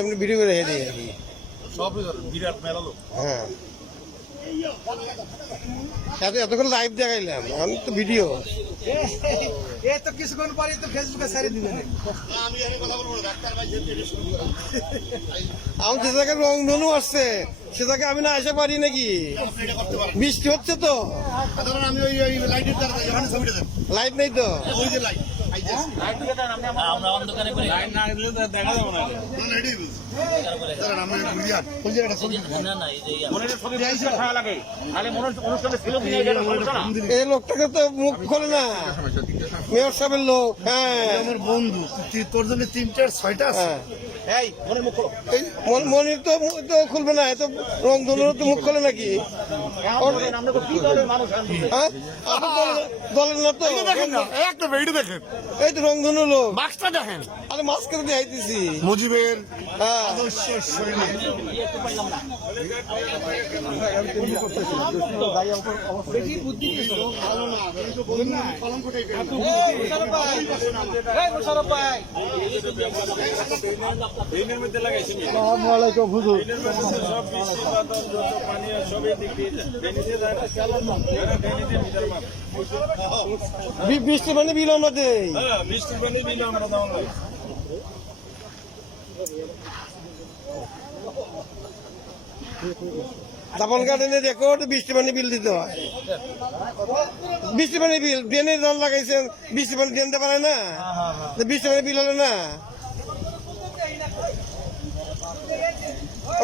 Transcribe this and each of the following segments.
এমনি ভিডিও করে রেখে দিই সব বিরাট মেলা লোক। হ্যাঁ এতক্ষণ লাইভ দেখাইলাম আমি তো ভিডিও তো কিছুক্ষণ পরে তো ফেসবুকে ছেড়ে দিবেন। আমার যে জায়গায় রংধনু আসছে সে জায়গায় আমি না আসতে পারি নাকি? বৃষ্টি হচ্ছে তো, আমি ওই লাইটের দ্বারা লাইট নেই তো। আমরা অন্ধকারে করি লাইট না দিলে দেখা যাবে না। এই লোকটাকে তো মুখ খোলে না, মেয়র সাহেবের লোক। হ্যাঁ আমার বন্ধু, তোর জন্য 3টা 6টা আছে। মনির তো খুলবে না, এত রংধনুর তো মুখ খোলে নাকি? হ্যাঁ দলের না তো, একটা ভিডিও দেখেন, এই তো রংধনু লোক। মাস্কটা দেখেন, আরে মাস্কে তো দেখাইতেছি মুজিবের হ্যাঁ আদর্শ সৈনিক। বৃষ্টি মানে বিল আমরা দেই। দাপন গার্ডেনে দেখো বৃষ্টি পানি বিল দিতে হয়। বৃষ্টি পানি বিল ড্রেনের জল লাগাইছেন, বৃষ্টি পানি ড্রেন দিতে পারে না, বৃষ্টি পানি বিল হলে না।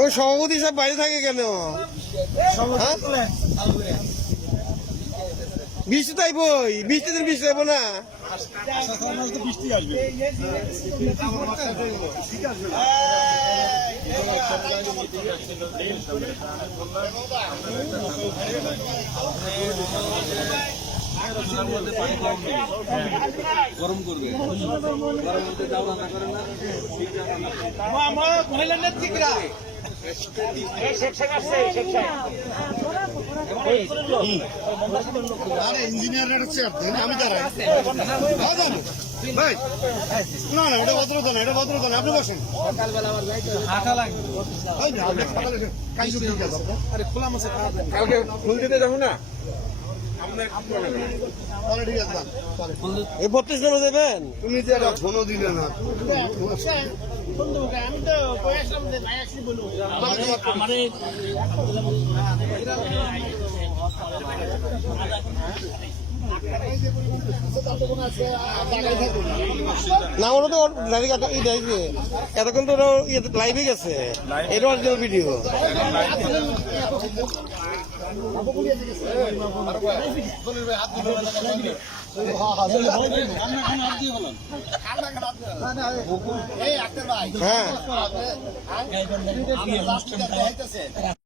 ওই সভাপতি সব বাইরে থাকে কেন? বৃষ্টি তাই বই, বৃষ্টি দিন বৃষ্টি যাবো না। বৃষ্টি আসবে, গরম করবে মহিলা নেত্রীরা ইঞ্জিনিয়ার আমি দাঁড়াই ভাই। না না, এটা ভদ্রতা না, এটা ভদ্রতা না, আপনি বসেন। হাঁটা লাগবে। আরে খোলা মাছে কালকে ফুল দিতে যাবো না, ঠিক আছে, এই 32 নম্বর দেবেন। তুমি যে একটা ফোনও দিলে না। আমি তো কয়েকলাম যে ভাই আসি বলবো না ওরা তো এতক্ষণ তো লাইভে গেছে, এটা অরিজিনাল ভিডিও। হ্যাঁ